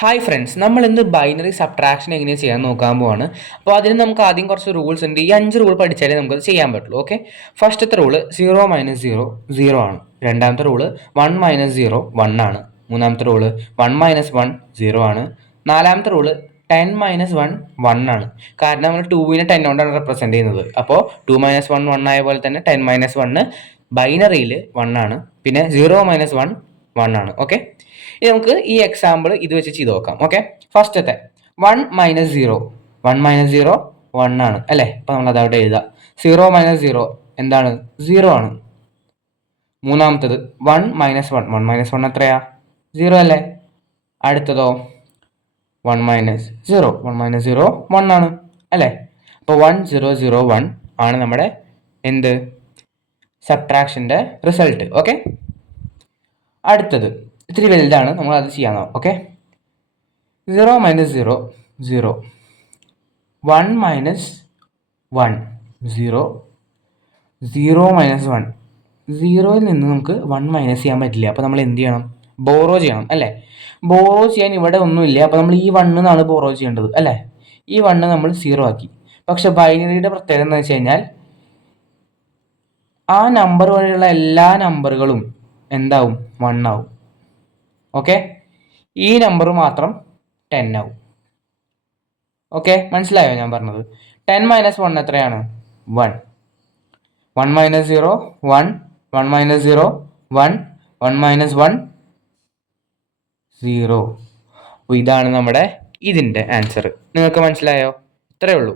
Hi friends, നമ്മൾ ഇന്ന് binary subtraction എങ്ങനെയാണ് ചെയ്യാൻ നോക്കാൻ പോവാണ്. അപ്പോൾ അതിന് നമുക്ക് ആദ്യം കുറച്ച് റൂൾസ് ഉണ്ട്. ഈ 5 റൂൾ പഠിച്ചാലേ നമുക്കത് ചെയ്യാൻ പറ്റുള്ളൂ. ഓക്കെ, ഫസ്റ്റത്തെ റൂള് 0 - 0 0 ആണ്. രണ്ടാമത്തെ റൂള് 1 - 0 1 ആണ്. മൂന്നാമത്തെ റൂള് 1 - 1 0 ആണ്. നാലാമത്തെ റൂള് 10 - 1 1 ആണ്. കാരണം നമ്മൾ 2നെ 10 കൊണ്ടാണ് റെപ്രസെന്റ് ചെയ്യുന്നത്. അപ്പോൾ 2 - 1 1 ആയ പോലെ തന്നെ 10 - 1 ബൈനറിയിൽ 1 ആണ്. പിന്നെ 0 - 1 1 ആണ്. ഓക്കെ, ഇനി നമുക്ക് ഈ എക്സാമ്പിൾ ഇത് വെച്ച് ചെയ്ത് നോക്കാം. ഓക്കെ, ഫസ്റ്റത്തെ 1 - 0 1 - 0 1 ആണ് അല്ലേ. അപ്പൊ നമ്മൾ അതവിടെ എഴുതാം. 0 - 0 എന്താണ്? 0 ആണ്. മൂന്നാമത്തത് 1 - 1 1 - 1 എത്രയാ? 0 അല്ലേ. അടുത്തതോ 1 - 0 1 - 0 1 ആണ് അല്ലേ. അപ്പൊ 1 0 0 1 ആണ് നമ്മുടെ എന്ത് സബ്ട്രാക്ഷന്റെ റിസൾട്ട്. ഓക്കെ, അടുത്തത് ഇത്തിരി വലുതാണ്, നമ്മൾ അത് ചെയ്യാനോ. ഓക്കെ, 0 - 0 0 1 - 1 0 0 - 1 0യിൽ നിന്ന് നമുക്ക് 1 മൈനസ് ചെയ്യാൻ പറ്റില്ല. അപ്പോൾ നമ്മൾ എന്ത് ചെയ്യണം? ബോറോ ചെയ്യണം അല്ലേ. ബോറോ ചെയ്യാൻ ഇവിടെ ഒന്നുമില്ല. അപ്പോൾ നമ്മൾ ഈ 1 എന്നാണ് ബോറോ ചെയ്യേണ്ടത് അല്ലേ. ഈ 1 നമ്മൾ 0 ആക്കി. പക്ഷെ ബൈനറിയുടെ പ്രത്യേകത എന്ന് വെച്ച് കഴിഞ്ഞാൽ ആ നമ്പർ വഴിയുള്ള എല്ലാ നമ്പറുകളും എന്താവും? 1 ആവും. ഓക്കെ, ഈ നമ്പർ മാത്രം 10 ആവും. ഓക്കെ, മനസ്സിലായോ ഞാൻ പറഞ്ഞത്? 10 - 1 എത്രയാണ്? 1 1 - 0 1 1 - 0 1 1 - 1 0. അപ്പോൾ ഇതാണ് നമ്മുടെ ഇതിൻ്റെ ആൻസർ. നിങ്ങൾക്ക് മനസ്സിലായോ? ഇത്രയേ ഉള്ളൂ.